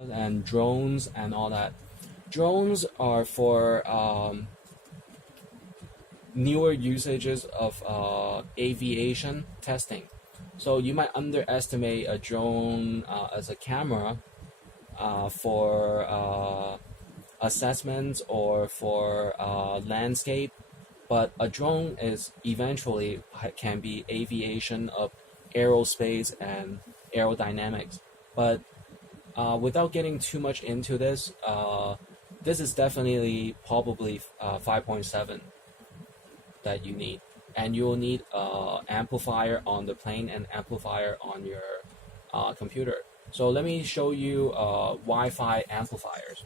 and drones and all that. Drones are for newer usages of aviation testing. So you might underestimate a drone as a camera for assessments or for landscape, but a drone is eventually can be aviation of aerospace and aerodynamics. But without getting too much into this, this is definitely probably 5.7 that you need, and you will need amplifier on the plane and amplifier on your computer. So let me show you Wi-Fi amplifiers.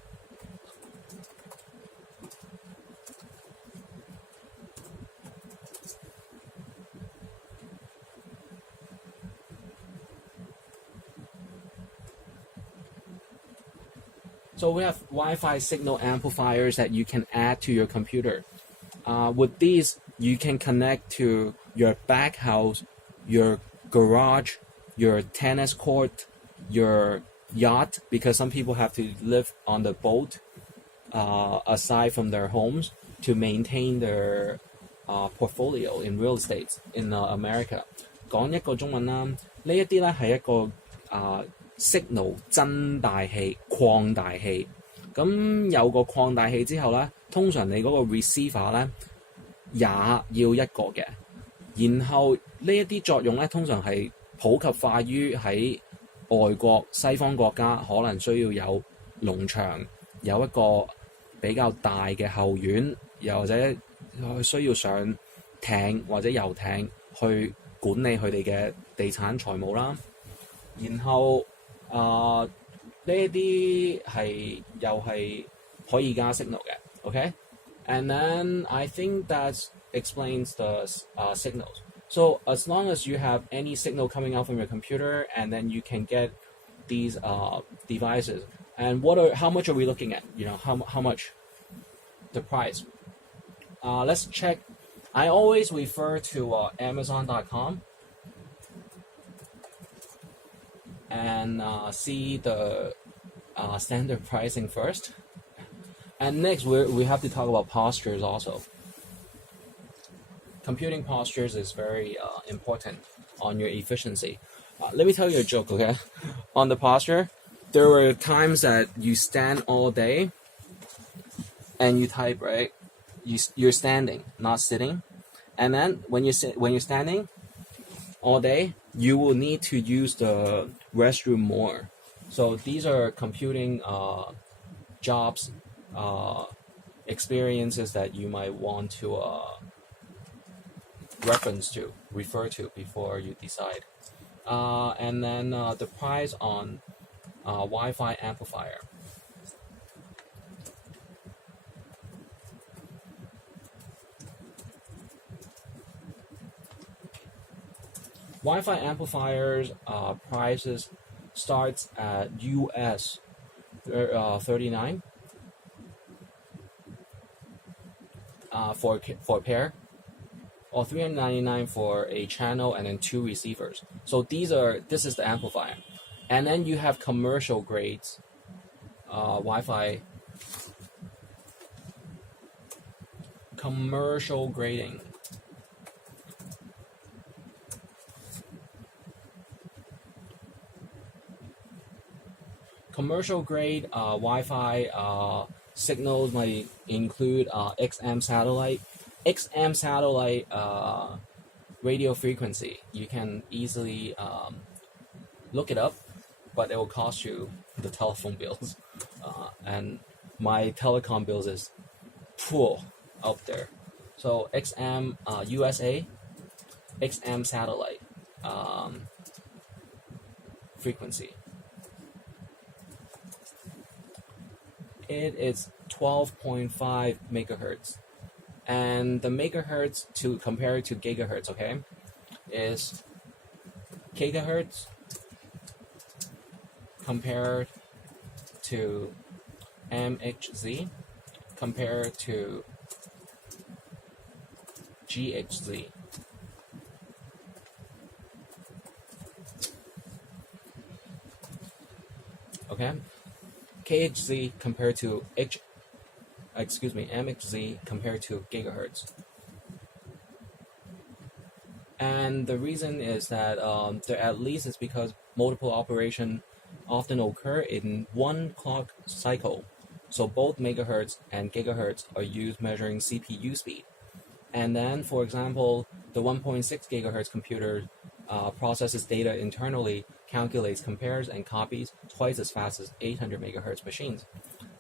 So we have Wi-Fi signal amplifiers that you can add to your computer. With these, you can connect to your back house, your garage, your tennis court, your yacht, because some people have to live on the boat aside from their homes to maintain their portfolio in real estate in America. 講一個中文啦，呢一啲咧係一個signal 增大器、擴大器。咁有個擴大器之後咧，通常你嗰個 receiver 咧也要一個嘅。然後呢一啲作用咧，通常係普及化於喺外國西方國家，可能需要有農場，有一個比較大嘅後院，又或者需要上艇或者遊艇去管理佢哋嘅地產財務啦。然後呢一啲係又係可以加 signal 嘅 ，OK？ And then I think that explains the signals. So as long as you have any signal coming out from your computer, and then you can get these devices. And how much are we looking at? You know, how much? The price. Let's check. I always refer to Amazon.com and see the standard pricing first. And next, we have to talk about postures also. Computing postures is very important on your efficiency. Let me tell you a joke, okay? On the posture, there were times that you stand all day and you type, right? You're standing, not sitting. And then when you're standing all day, you will need to use the restroom more. So these are computing jobs, experiences that you might want to refer to before you decide. And then the price on Wi-Fi amplifier. Wi-Fi amplifiers prices starts at US 39 for a pair, or $399 for a channel and then 2 receivers. So this is the amplifier, and then you have commercial grades Wi-Fi commercial grading. Commercial grade Wi-Fi signals might include XM satellite. XM satellite radio frequency. You can easily look it up, but it will cost you the telephone bills. And my telecom bills is up there. So XM USA, XM satellite frequency. It is 12.5 megahertz. And the megahertz to compare it to gigahertz, okay, is gigahertz compared to MHz compared to GHz. Okay, KHZ compared to MHZ compared to gigahertz. And the reason is that at least it's because multiple operation often occur in one clock cycle. So both megahertz and gigahertz are used measuring CPU speed. And then, for example, the 1.6 gigahertz computer processes data internally, calculates, compares, and copies twice as fast as 800 megahertz machines.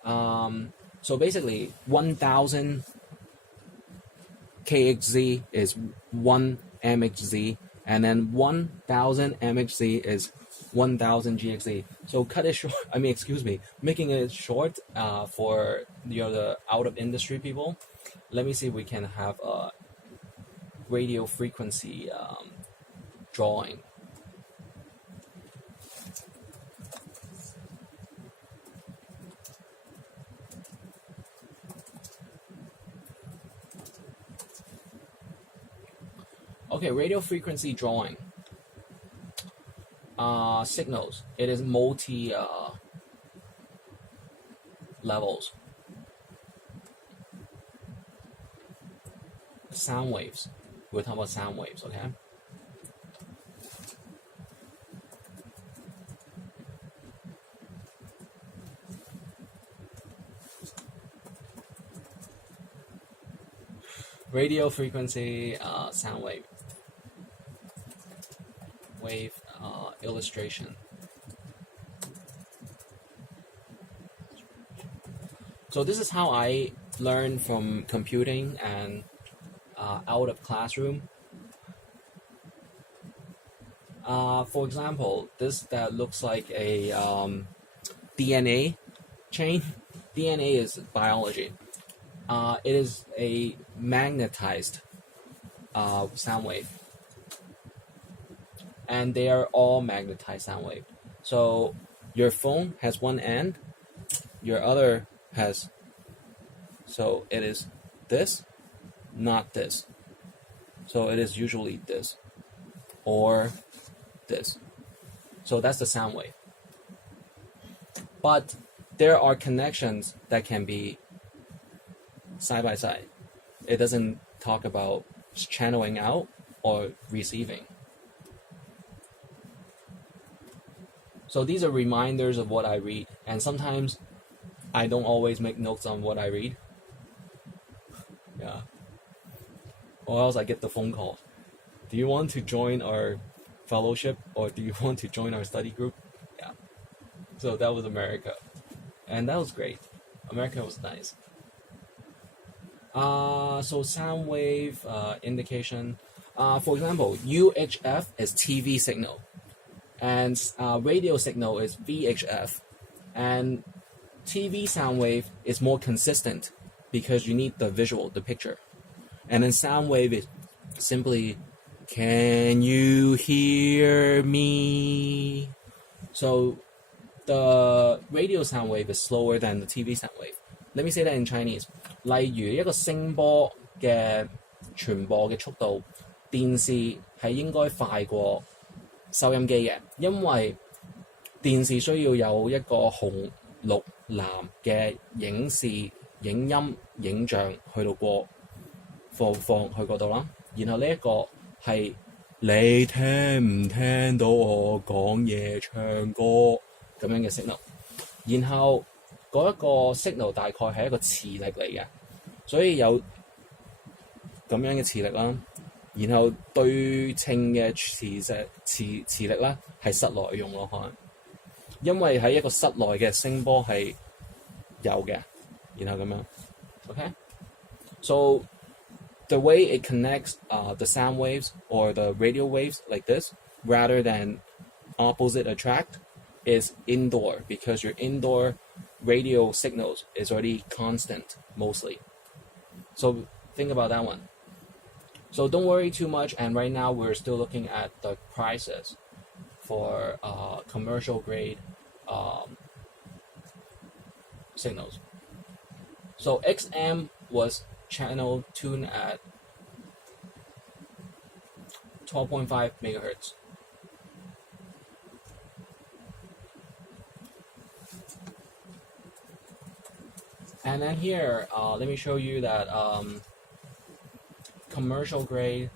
So basically, 1000 KHZ is 1 MHZ, and then 1000 MHZ is 1000 GHZ. So cut it short. Making it short for the out of industry people. Let me see if we can have a radio frequency drawing. Okay, radio frequency drawing. Signals. It is multi levels. Sound waves. We're talking about sound waves, okay? Radio frequency, sound wave. Illustration. So this is how I learn from computing and out of classroom. For example, this that looks like a DNA chain. DNA is biology. It is a magnetized sound wave. And they are all magnetized sound wave. So your phone has one end, your other has, so it is this, not this. So it is usually this or this. So that's the sound wave. But there are connections that can be side by side. It doesn't talk about channeling out or receiving. So these are reminders of what I read, and sometimes I don't always make notes on what I read. Yeah. Or else I get the phone call. Do you want to join our fellowship, or do you want to join our study group? Yeah. So that was America. And that was great. America was nice. So sound wave indication. For example, UHF is TV signal. And radio signal is VHF, and TV sound wave is more consistent because you need the visual, the picture. And then sound wave is simply, can you hear me? So the radio sound wave is slower than the TV sound wave. Let me say that in Chinese. 例如一個聲波嘅傳播嘅速度，電視係應該快過收音機嘅，因為電視需要有一個紅、綠、藍嘅影視、影音、影像去到放去嗰度啦。然後呢一個係你聽唔聽到我講嘢唱歌咁樣嘅 signal。然後嗰一個 signal 大概係一個磁力嚟嘅，所以有咁樣嘅磁力啦。然後對稱嘅磁力咧係室內用咯，可能因為喺一個室內嘅聲波係有嘅，然後咁樣 ，OK。So the way it connects the sound waves or the radio waves like this, rather than opposite attract, is indoor because your indoor radio signals is already constant mostly. So think about that one. So don't worry too much, and right now we're still looking at the prices for commercial grade signals. So XM was channel tuned at 12.5 megahertz. And then here, let me show you that commercial grade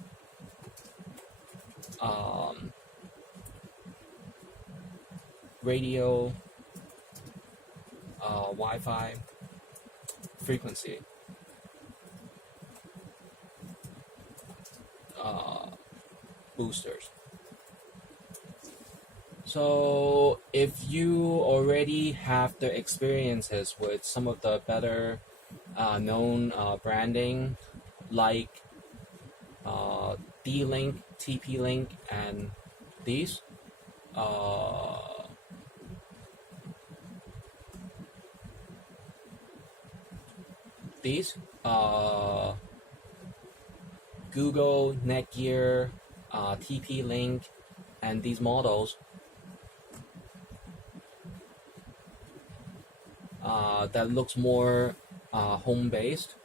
radio Wi-Fi frequency boosters. So if you already have the experiences with some of the better known branding like D-Link, TP-Link, and these, Google, Netgear, TP-Link, and these models that looks more home-based,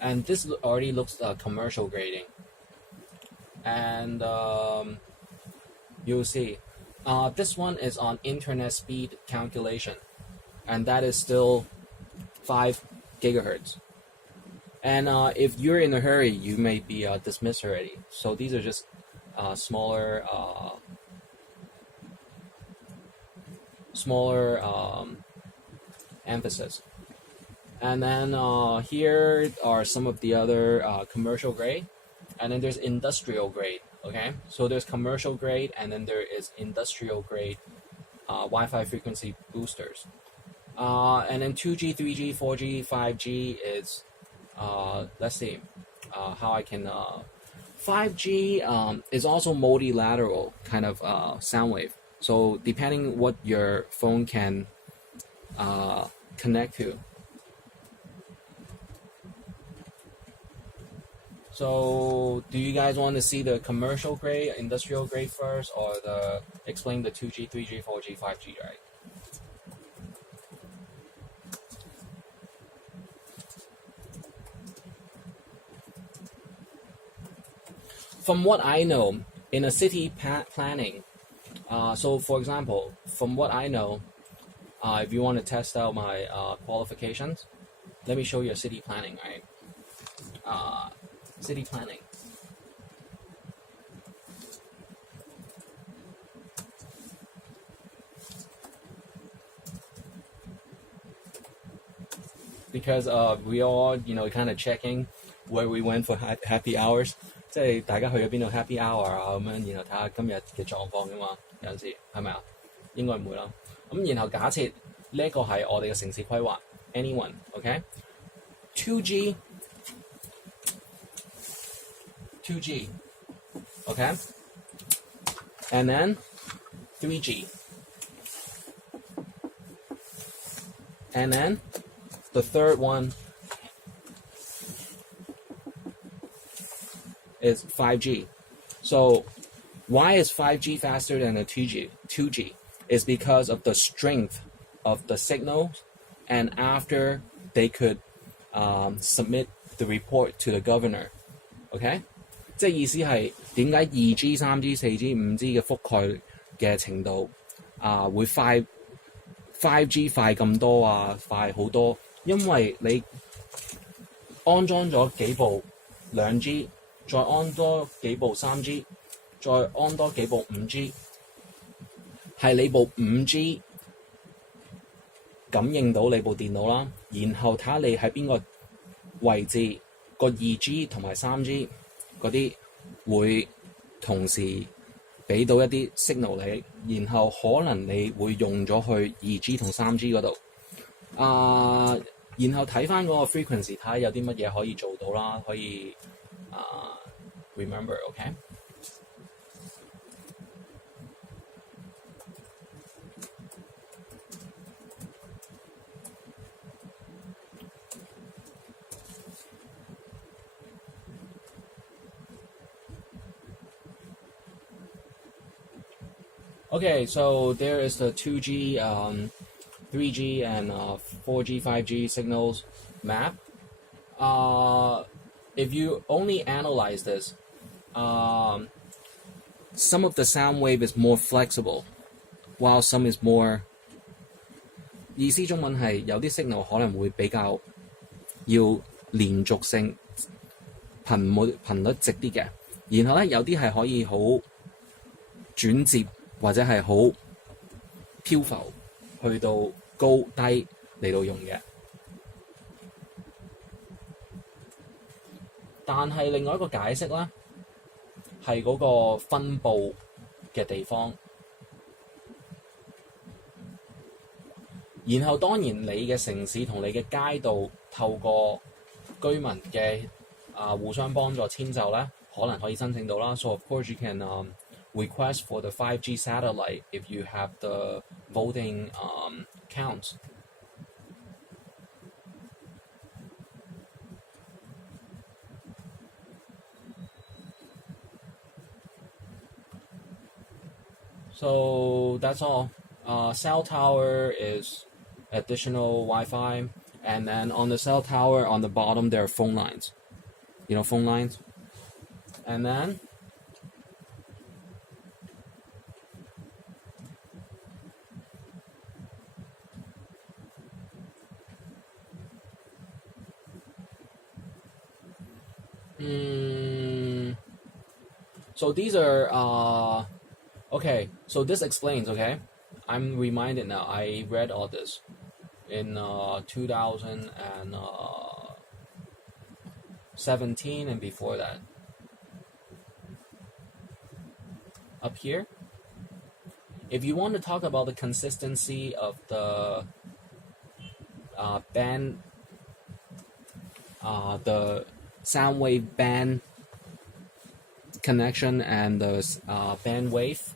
and this already looks commercial grading. And you'll see this one is on internet speed calculation, and that is still 5 gigahertz. And if you're in a hurry, you may be dismissed already. So these are just smaller emphasis. And then here are some of the other commercial grade, and then there's industrial grade. Okay, so there's commercial grade, and then there is industrial grade Wi-Fi frequency boosters. And then 2G, 3G, 4G, 5G is let's see how I can 5G is also multilateral kind of sound wave. So depending what your phone can connect to. So do you guys want to see the commercial grade, industrial grade first, or explain the 2G, 3G, 4G, 5G, right? From what I know, in a city planning, so for example, from what I know, if you want to test out my qualifications, let me show you a city planning, right? City planning. Because we all, kind of checking where we went for happy hours， 即係大家去咗邊度 happy hour 啊咁樣，然後睇下今日嘅狀況㗎嘛，有陣時係咪啊？應該唔會啦。咁然後假設呢一個係我哋嘅城市規劃 ，anyone，OK？2G， okay? And then 3G. And then the third one is 5G. So why is 5G faster than the 2G? 2G is because of the strength of the signals, and after they could submit the report to the governor. Okay? 即係意思係點解2G、3G、4G、5G 嘅覆蓋嘅程度會快 5G 快咁多啊，快好多，因為你安裝咗幾部2G， 再安多幾部3G， 再安多幾部5G， 係你部5G 感應到你部電腦啦，然後睇下你喺邊個位置，個 2G 同埋 3G。嗰啲會同時俾到一啲 signal 你，然後可能你會用咗去 2G 同 3G 嗰度，然後睇翻嗰個 frequency 睇下有啲乜嘢可以做到啦，可以remember OK。Okay, so there is the 2G, 3G, and 4G, 5G signals map. If you only analyze this, some of the sound wave is more flexible, while some is more 意思中文係有啲 signal 可能會比較要連續性頻率直啲嘅，然後咧有啲係可以好轉接或者係好漂浮去到高低嚟到用嘅。但係另外一個解釋咧係嗰個分佈嘅地方。然後當然你嘅城市同你嘅街道透過居民嘅互相幫助遷就咧，可能可以申請到啦。So of course you can request for the 5G satellite if you have the voting counts. So that's all. Cell tower is additional Wi-Fi, and then on the cell tower on the bottom there are phone lines. You know, phone lines. And then so these are okay, so this explains, okay? I'm reminded now, I read all this in 2017 and before that. Up here, if you want to talk about the consistency of the band, the sound wave band connection and the band wave,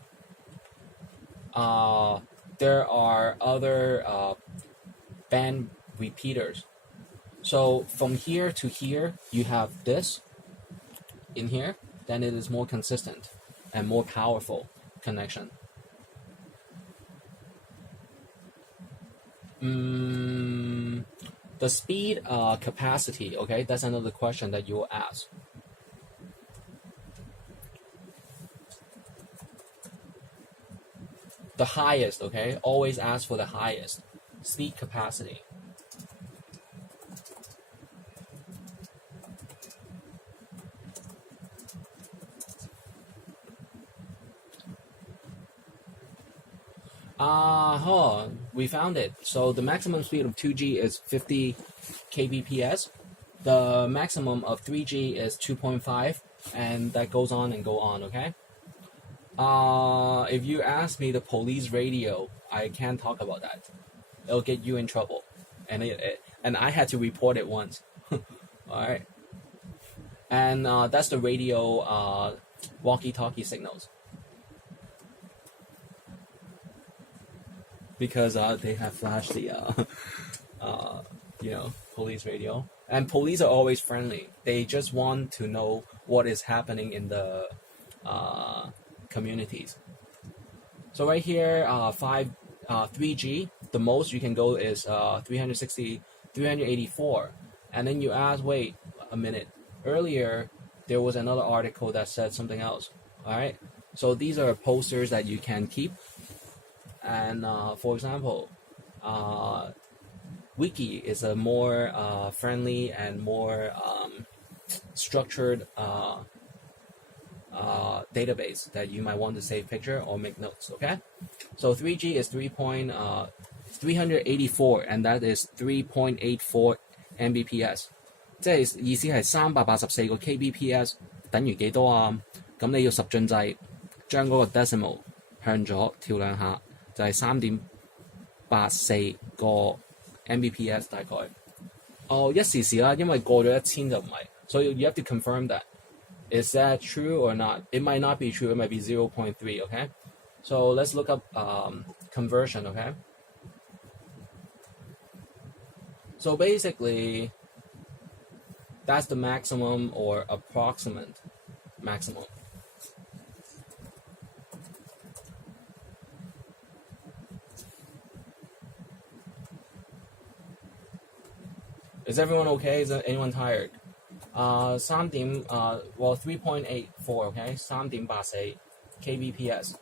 there are other band repeaters. So from here to here, you have this in here, then it is more consistent and more powerful connection. The speed capacity, okay, that's another question that you will ask. The highest, okay, always ask for the highest speed capacity. We found it. So the maximum speed of 2G is 50 kbps. The maximum of 3G is 2.5, and that goes on and go on, okay? If you ask me the police radio, I can't talk about that. It'll get you in trouble. And I had to report it once. Alright? And that's the radio walkie-talkie signals. Because they have flashed the police radio, and police are always friendly. They just want to know what is happening in the communities. So right here, 3G, the most you can go is 384, and then you ask, wait a minute, earlier there was another article that said something else. All right, so these are posters that you can keep. And for example, Wiki is a more friendly and more structured database that you might want to save picture or make notes. Okay, so 3G is 384, and that is 3.84 Mbps。即係意思係384個 kbps 等於幾多啊？咁你要十進制，將嗰個 decimal 向左跳兩下。就係3.84個 Mbps 大概。一時時啦，因為過咗1000就唔係，所以 you have to confirm that. Is that true or not? It might not be true. It might be 0.3. Okay, so let's look up conversion. Okay, so basically that's the maximum or approximate maximum. Is everyone okay? Is anyone tired? 3.84, okay? 3.84 kbps.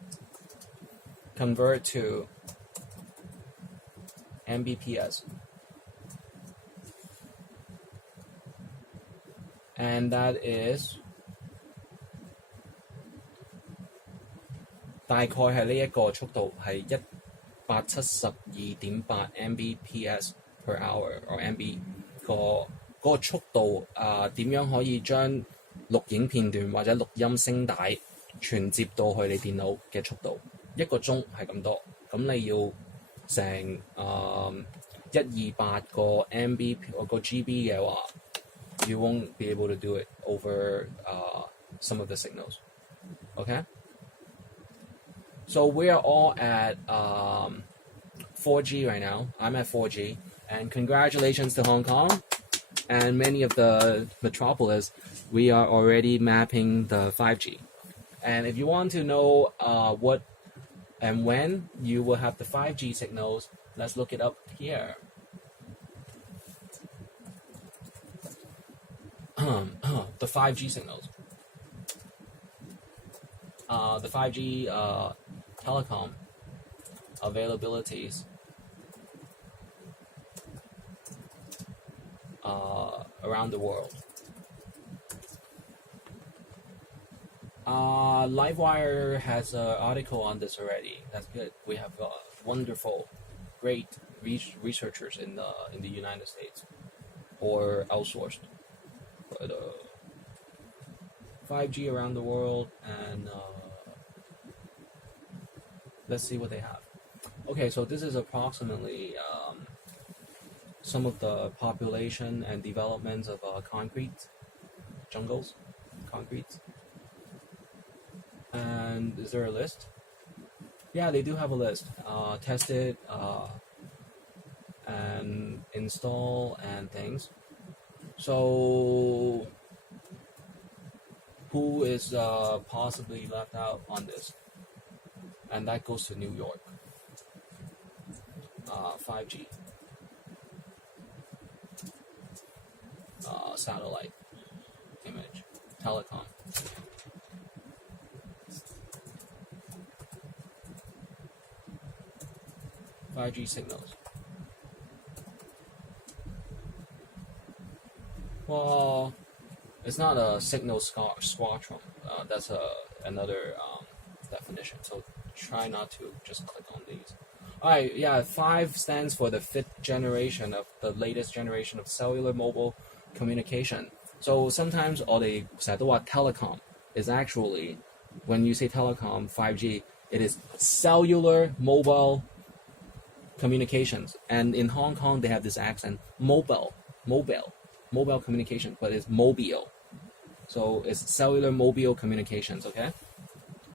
Convert to Mbps. and that is 大概係呢一個速度係172.8 Mbps per hour or MB 個速度點樣可以將錄影片段或者錄音聲帶傳接到去你電腦嘅速度，1個鐘係咁多，咁你要成128個 MB 個 GB 嘅話 ，you won't be able to do it over some of the signals. Okay? So we are all at 4G right now. I'm at 4G. And congratulations to Hong Kong and many of the metropolis. We are already mapping the 5G. And if you want to know what and when you will have the 5G signals, let's look it up here. The 5G signals. The 5G telecom availabilities around the world. Livewire has an article on this already. That's good. We have wonderful, great researchers in the United States or outsourced. But 5G around the world, and let's see what they have. Okay, so this is approximately some of the population and developments of concrete jungles, concrete. And is there a list? Yeah, they do have a list. Test it and install and things. So who is possibly left out on this? And that goes to New York. 5G. Satellite image. Telecom. .5G signals. Well, it's not a signal spectrum. That's another definition. So try not to just click on these. All right, yeah, 5 stands for the 5th generation of the latest generation of cellular mobile communication. So sometimes我哋成日都話 telecom is actually, when you say telecom 5G, it is cellular mobile communications. And in Hong Kong they have this accent, mobile communication, but it's mobile. So it's cellular mobile communications, okay?